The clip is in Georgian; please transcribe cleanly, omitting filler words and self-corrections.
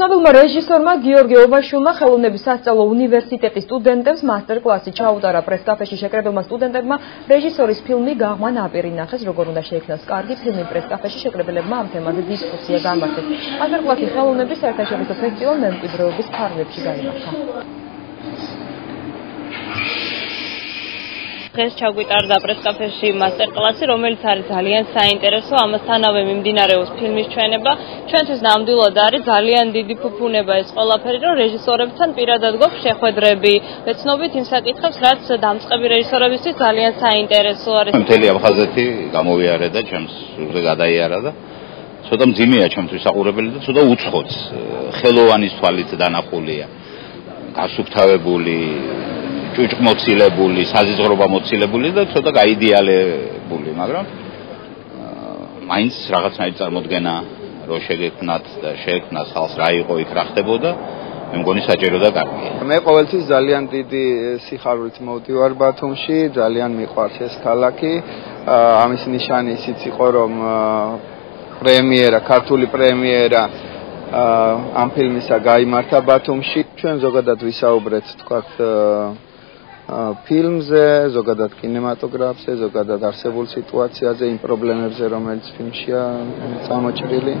ცნობილმა რეჟისორმა გიორგი ოვაშვილმა ხელოვნების სასწავლო უნივერსიტეტის სტუდენტებს მასტერკლასი ჩაუტარა პრესკაფეში შეკრებილმა სტუდენტებმა რეჟისორის ფილმი გაღმა ნაპირი ნახეს, როგორ უნდა შეიქმნას კარგი ფილმი პრესკაფეში შეკრებილებმა ამ თემაზე დისკუსია გამართეს. მასტერკლასი ხელოვნების საერთაშორისო ფესტივალ მემკვიდრეობის ფარგლებში გაიმართა. დღეს ჩაგვიტარდა პრესკაფეში მასტერკლასი, რომელიც არის ძალიან საინტერესო, ამასთანავე მიმდინარეობს ფილმის ჩვენება. ჩვენთვის ნამდვილად არის ძალიან დიდი ფუფუნება ეს ყველაფერი, რომ რეჟისორებთან პირადად გვაქვს შეხვედრები, ვეცნობით იმ საკითხებს, რაც დამწყები რეჟისორებისთვის ძალიან საინტერესო არის. მთელი აფხაზეთი გამოვიარე და ჩემს სულზე გადაიარა და ცოტა მძიმეა ჩემთვის საყურებელი და ცოტა უცხოც. ხელოვანის თვალით დანახულია. გასუფთავებული ჭუჭმოცილებული, საზიზღრობა მოცილებული და ცოტა გაიდეალებული, მაგრამ მაინც რაღაცნაირი წარმოდგენა რო შეგექმნათ და შეექმნას ხალხს რა იყო იქ რა ხდებოდა, მე მგონი საჭირო და კარგია. მე ყოველთვის ძალიან დიდი სიხარულით მოვდივარ ბათუმში, ძალიან მიყვარს ეს ქალაქი. ამის ნიშანი ისიც იყო, რომ პრემიერა, ქართული პრემიერა ამ ფილმისა გაიმართა ბათუმში. ჩვენ ზოგადად ვისაუბრეთ, თქვათ ფილმზე, ზოგადად კინემატოგრაფზე, ზოგადად არსებულ სიტუაციაზე, იმ პრობლემებზე, რომელიც ფილმშია წამოჭრილი.